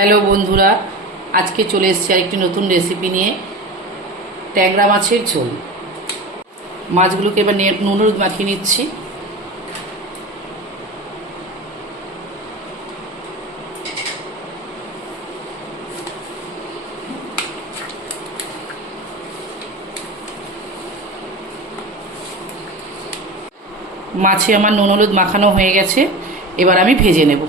Hello বন্ধুরা, আজকে চলে এসেছি আরেকটি নতুন রেসিপি নিয়ে। ট্যাংরা মাছের ঝোল। মাছগুলোকে এবার নুন হলুদ মাখিয়ে নিচ্ছি। মাছে আমার নুন হলুদ মাখানো হয়ে গেছে, এবার আমি ভেজে নেব।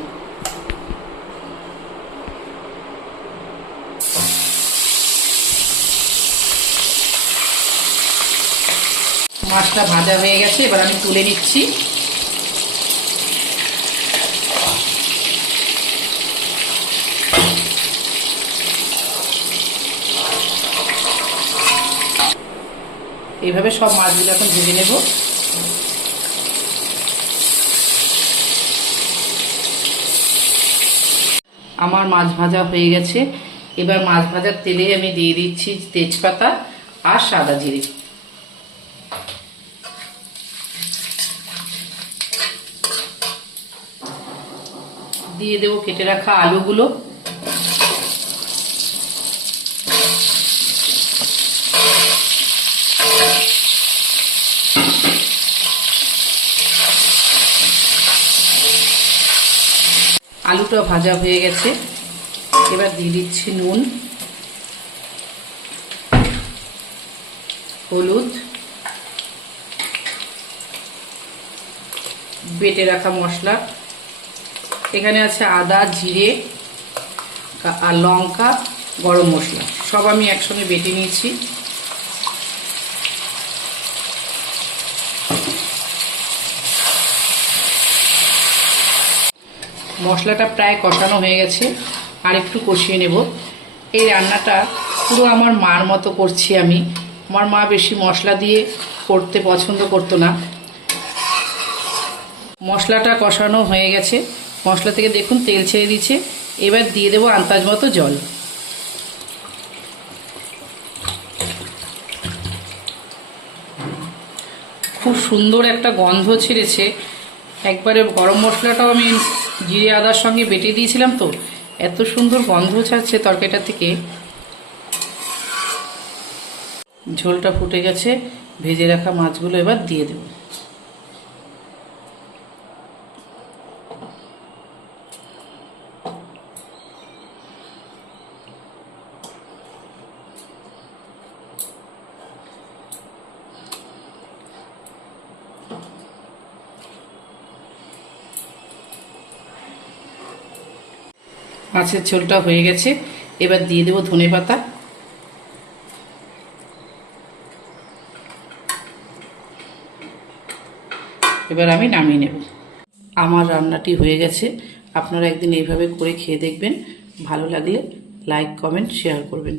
মাছটা ভাজা হয়ে গেছে, এবার আমি তুলে নিচ্ছি। এইভাবে সব মাছগুলো এখন ভেজে নেব। আমার মাছ ভাজা হয়ে গেছে, এবার মাছ ভাজার তেলে আমি দিয়ে দিচ্ছি তেজপাতা আর সাদা জিরে। দিয়ে দেবো কেটে রাখা আলুগুলো। আলুটা ভাজা হয়ে গেছে, এবার দিয়ে দিচ্ছি নুন, হলুদ, বেটে রাখা মশলা। এখানে আছে আদা, জিরে আর লঙ্কা, গরম মশলা, সব আমি একসঙ্গে বেটে নিয়েছি। মশলাটা প্রায় কষানো হয়ে গেছে, আর একটু কষিয়ে নেব। এই রান্নাটা পুরো আমার মার মতো করছি আমি। আমার মা বেশি মশলা দিয়ে করতে পছন্দ করতো না। মশলাটা কষানো হয়ে গেছে, মশলা থেকে দেখুন তেল ছেড়ে দিচ্ছে। এবার দিয়ে দেবো আন্দাজ মতো জল। খুব সুন্দর একটা গন্ধ ছেড়েছে। একবারে গরম মশলাটাও আমি জিরে আদার সঙ্গে বেটে দিয়েছিলাম, তো এত সুন্দর গন্ধ ছাড়ছে তরকারিটা থেকে। ঝোলটা ফুটে গেছে, ভেজে রাখা মাছগুলো এবার দিয়ে দেব। মাছের ঝোলটা হয়ে গেছে, এবার দিয়ে দেবো ধনেপাতা। এবার আমি নামিয়ে নেব। আমার রান্নাটি হয়ে গেছে। আপনারা একদিন এইভাবে করে খেয়ে দেখবেন। ভালো লাগলে লাইক, কমেন্ট, শেয়ার করবেন।